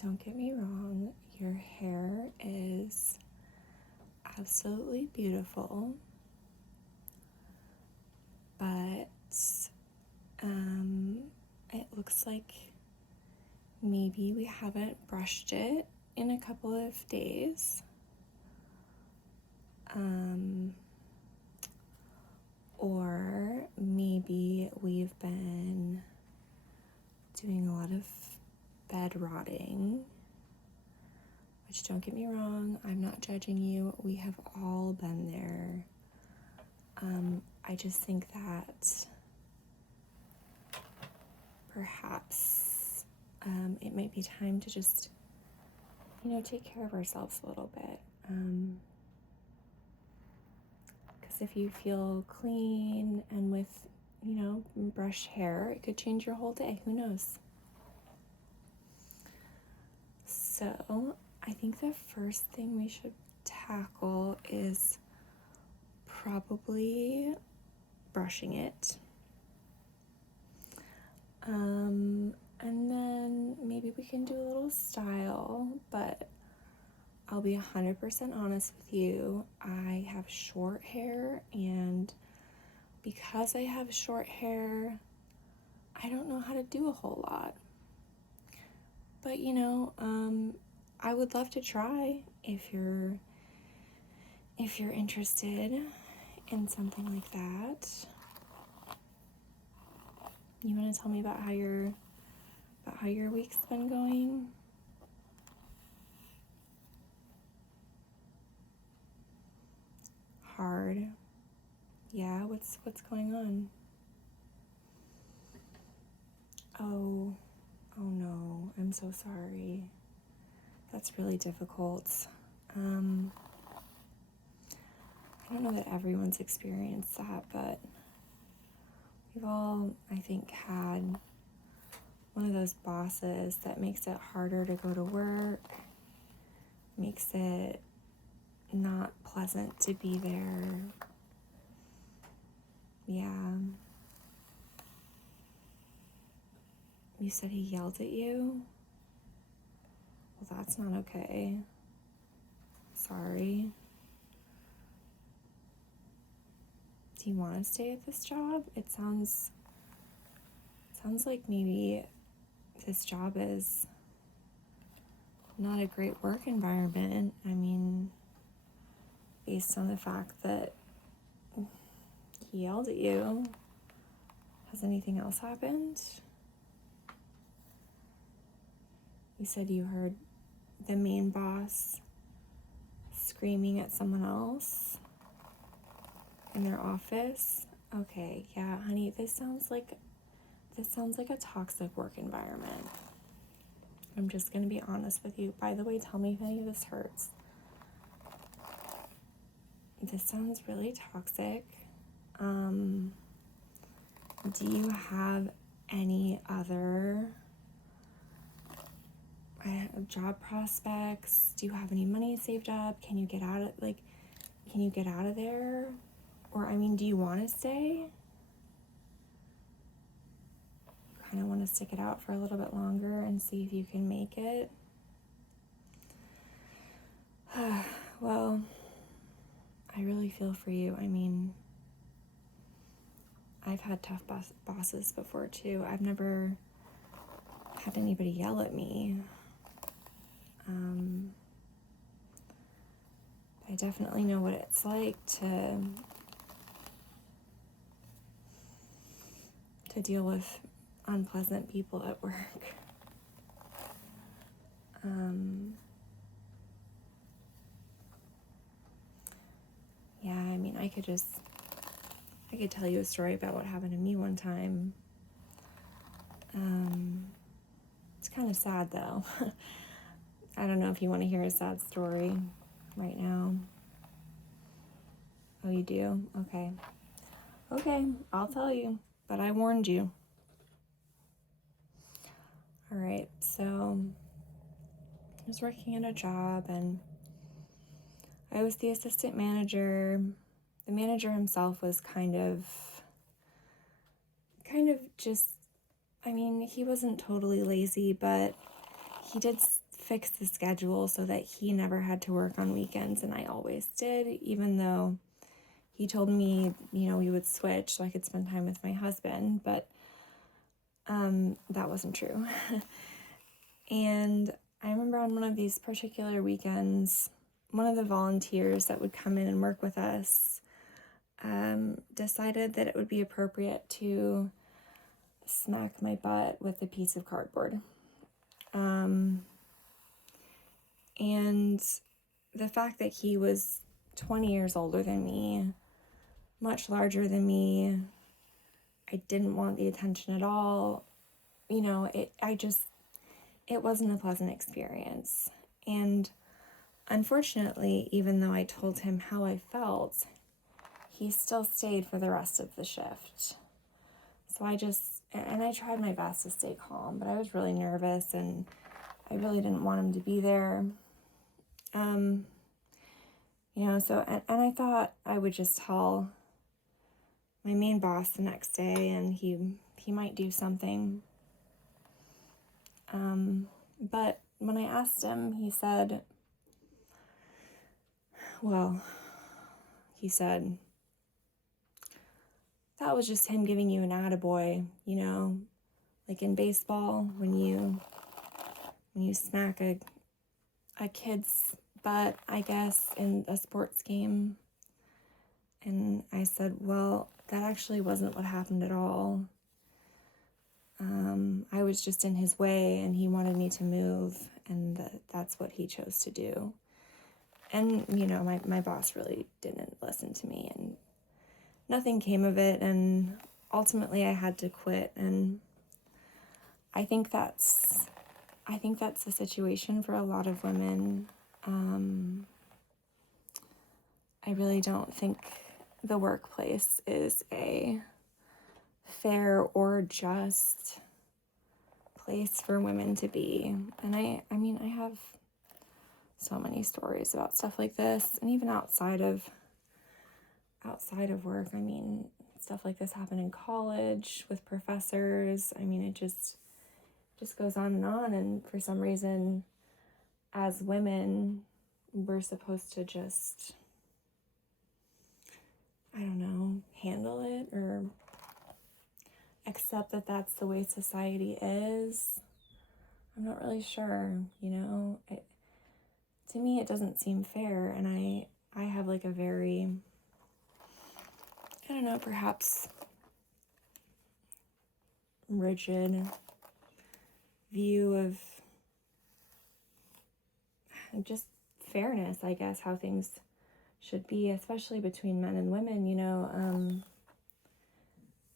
don't get me wrong, your hair is absolutely beautiful, but it looks like maybe we haven't brushed it in a couple of days. Or maybe we've been doing a lot of bed rotting, which, don't get me wrong, I'm not judging you. We have all been there. I just think that perhaps it might be time to just, take care of ourselves a little bit. Because if you feel clean and with, brushed hair, it could change your whole day. Who knows? So I think the first thing we should tackle is probably brushing it. And then maybe we can do a little style, but I'll be 100% honest with you. I have short hair, and because I have short hair, I don't know how to do a whole lot. But, I would love to try if you're interested in something like that. You want to tell me about how your week's been going? Hard. Yeah, what's going on? Oh no, I'm so sorry. That's really difficult. I don't know that everyone's experienced that, but we've all, I think, had one of those bosses that makes it harder to go to work, makes it not pleasant to be there. Yeah. You said he yelled at you? Well, that's not okay. Sorry. Do you want to stay at this job? It sounds like maybe this job is not a great work environment. I mean, based on the fact that he yelled at you, has anything else happened? You said you heard the main boss screaming at someone else in their office. Okay, yeah, honey, this sounds like a toxic work environment. I'm just gonna be honest with you. By the way, tell me if any of this hurts. This sounds really toxic. Do you have any other job prospects? Do you have any money saved up? Can you get out of there? Or, do you want to stay? Kind of want to stick it out for a little bit longer and see if you can make it? Well, I really feel for you. I've had tough bosses before too. I've never had anybody yell at me. I definitely know what it's like to deal with unpleasant people at work. Yeah, I could tell you a story about what happened to me one time. It's kind of sad though. I don't know if you want to hear a sad story right now. Oh, you do? Okay. Okay, I'll tell you, but I warned you. All right, so I was working at a job and I was the assistant manager. The manager himself was kind of just, he wasn't totally lazy, but he did fix the schedule so that he never had to work on weekends, and I always did, even though he told me, we would switch so I could spend time with my husband, but that wasn't true. And I remember on one of these particular weekends, one of the volunteers that would come in and work with us decided that it would be appropriate to smack my butt with a piece of cardboard. And the fact that he was 20 years older than me, much larger than me, I didn't want the attention at all. It wasn't a pleasant experience. And unfortunately, even though I told him how I felt, he still stayed for the rest of the shift. So I tried my best to stay calm, but I was really nervous and I really didn't want him to be there. And I thought I would just tell my main boss the next day and he might do something. But when I asked him, he said, that was just him giving you an attaboy, like in baseball, when you smack a kid's butt, I guess, in a sports game. And I said, well, that actually wasn't what happened at all. I was just in his way and he wanted me to move, and that's what he chose to do. And, my boss really didn't listen to me, and nothing came of it, and ultimately I had to quit. And I think that's the situation for a lot of women. I really don't think the workplace is a fair or just place for women to be. And I have so many stories about stuff like this, and even outside of work. Stuff like this happened in college with professors. It just goes on. And for some reason, as women, we're supposed to just, handle it or accept that that's the way society is. I'm not really sure, to me it doesn't seem fair, and I have like a very, perhaps rigid view of just fairness, I guess, how things should be, especially between men and women,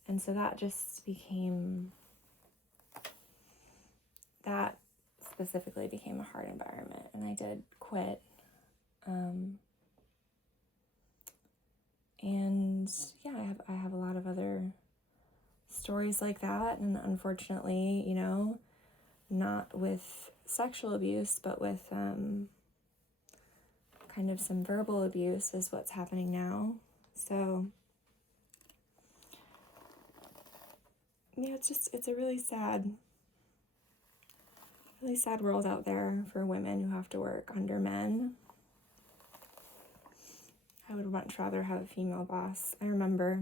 and so that specifically became a hard environment, and I did quit. And yeah, I have a lot of other stories like that, and unfortunately, not with sexual abuse, but with kind of some verbal abuse is what's happening now. So yeah, it's a really sad world out there for women who have to work under men. I would much rather have a female boss. I remember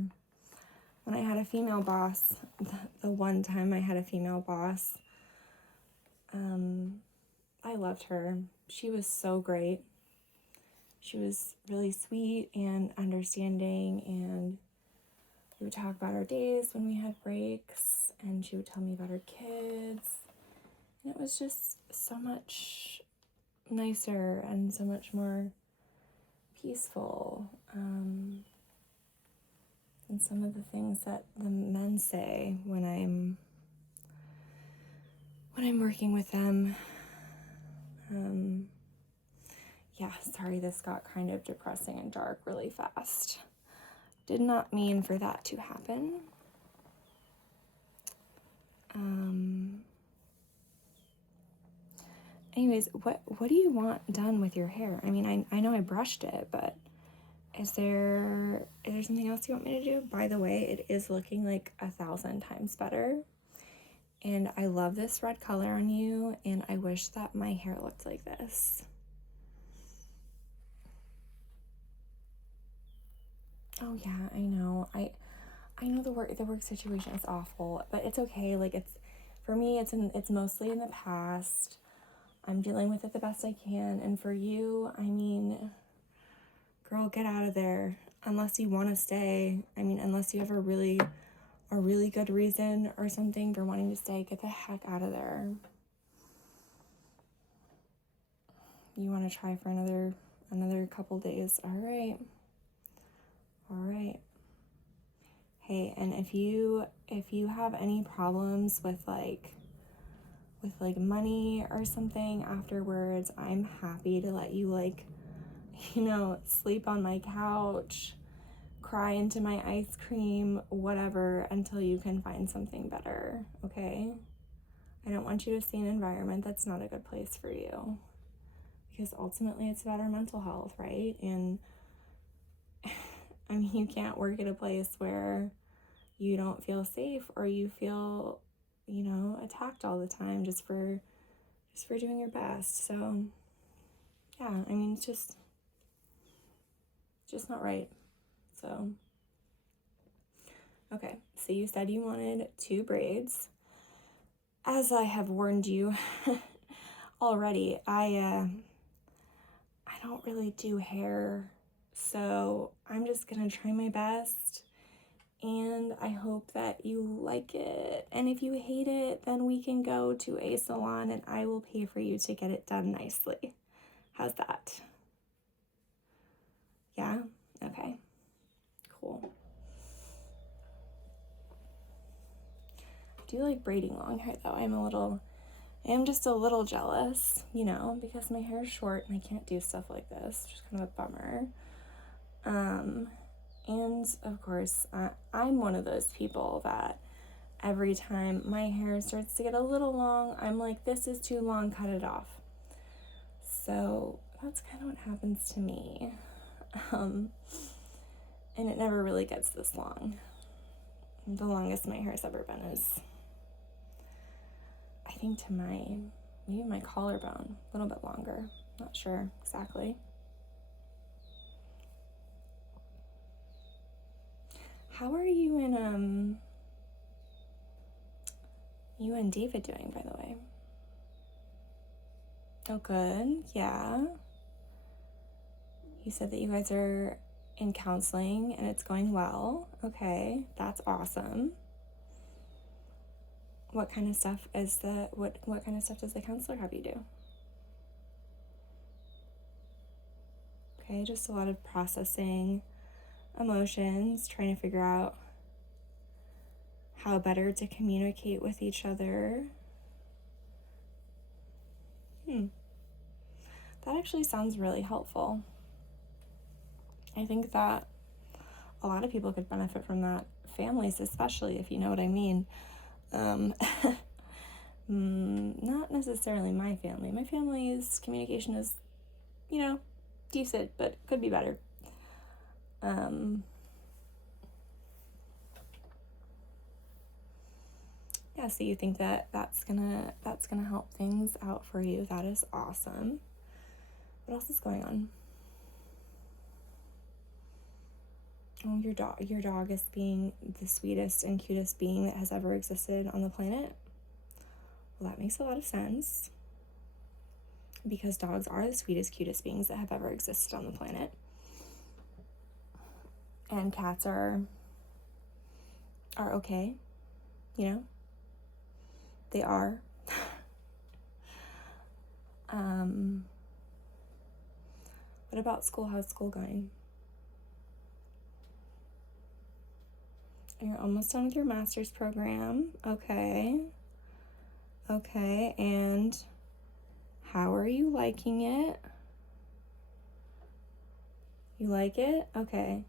when I had a female boss, the one time I had a female boss, I loved her. She was so great. She was really sweet and understanding, and we would talk about our days when we had breaks, and she would tell me about her kids. And it was just so much nicer and so much more peaceful than some of the things that the men say when I'm working with them. Yeah, sorry, this got kind of depressing and dark really fast. Did not mean for that to happen. Anyways, what do you want done with your hair? I know I brushed it, but is there something else you want me to do? By the way, it is looking like 1,000 times better. And I love this red color on you, and I wish that my hair looked like this. Oh yeah, I know. I know the work situation is awful, but it's okay. Like, it's, for me, it's mostly in the past. I'm dealing with it the best I can, and for you, I mean, girl, get out of there. Unless you want to stay. I mean, unless you have a really good reason or something for wanting to stay, get the heck out of there. You want to try for another couple days. All right. Hey, and if you have any problems with money or something afterwards, I'm happy to let you, like, sleep on my couch, cry into my ice cream, whatever, until you can find something better, okay? I don't want you to see an environment that's not a good place for you, because ultimately it's about our mental health, right? And I mean, you can't work at a place where you don't feel safe, or you feel, attacked all the time just for doing your best. So yeah, I mean, it's just not right. So okay, so you said you wanted 2 braids. As I have warned you already, I don't really do hair, so I'm just gonna try my best, and I hope that you like it. And if you hate it, then we can go to a salon and I will pay for you to get it done nicely. How's that? Yeah? Okay. Cool. I do like braiding long hair though. I am just a little jealous, because my hair is short and I can't do stuff like this, which is kind of a bummer. And of course, I'm one of those people that every time my hair starts to get a little long, I'm like, this is too long, cut it off. So that's kind of what happens to me. And it never really gets this long. The longest my hair's ever been is, I think, to maybe my collarbone, a little bit longer. Not sure exactly. How are you and David doing, by the way? Oh, good. Yeah. You said that you guys are in counseling and it's going well. Okay, that's awesome. What kind of stuff what kind of stuff does the counselor have you do? Okay, just a lot of processing emotions, trying to figure out how better to communicate with each other. That actually sounds really helpful. I think that a lot of people could benefit from that, families especially, if you know what I mean. Not necessarily my family. My family's communication is, decent, but could be better. Yeah, so you think that that's gonna help things out for you. That is awesome. What else is going on? Oh, your dog is being the sweetest and cutest being that has ever existed on the planet. Well, that makes a lot of sense, because dogs are the sweetest, cutest beings that have ever existed on the planet. And cats are okay, they are. What about school? How's school going? You're almost done with your master's program. Okay, and how are you liking it? You like it? Okay.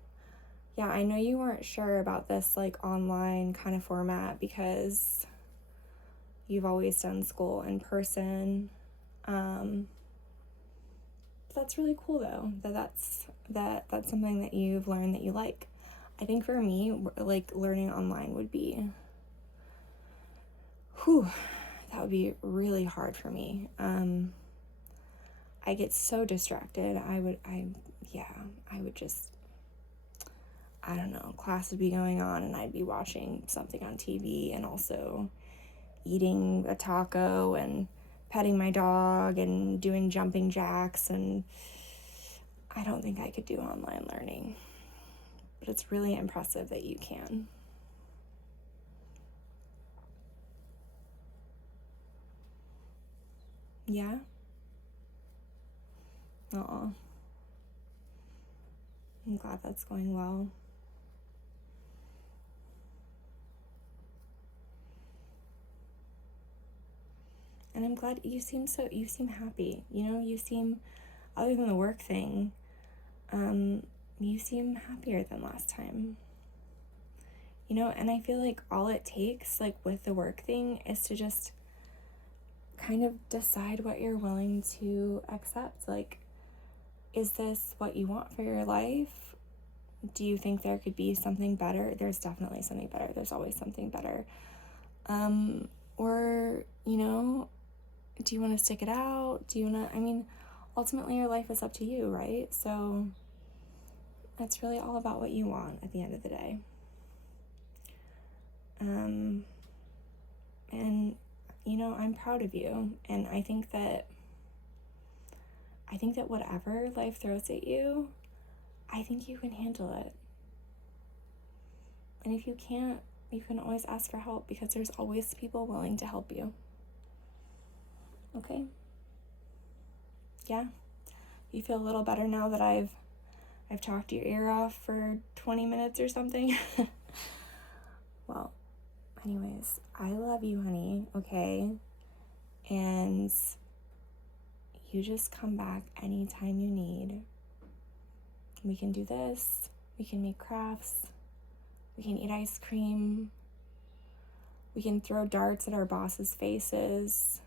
Yeah, I know you weren't sure about this, like, online kind of format, because you've always done school in person. That's really cool though, that's something that you've learned that you like. I think for me, like, learning online would be Whew, that would be really hard for me. I get so distracted. I would just, I don't know, class would be going on and I'd be watching something on TV and also eating a taco and petting my dog and doing jumping jacks, and I don't think I could do online learning. But it's really impressive that you can. Yeah? Aw. I'm glad that's going well. And I'm glad you seem happy. You seem, other than the work thing, you seem happier than last time. And I feel like all it takes, like with the work thing, is to just kind of decide what you're willing to accept. Like, is this what you want for your life? Do you think there could be something better? There's definitely something better. There's always something better. Or, do you want to stick it out? Ultimately your life is up to you, right? So it's really all about what you want at the end of the day. And, I'm proud of you. And I think that whatever life throws at you, I think you can handle it. And if you can't, you can always ask for help, because there's always people willing to help you. Okay? Yeah? You feel a little better now that I've talked your ear off for 20 minutes or something? Well, anyways, I love you, honey, okay? And you just come back anytime you need. We can do this. We can make crafts. We can eat ice cream. We can throw darts at our bosses' faces.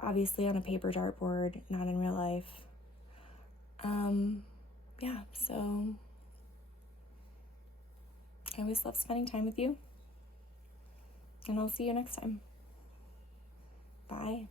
Obviously on a paper dartboard, not in real life. Yeah, so I always love spending time with you. And I'll see you next time. Bye.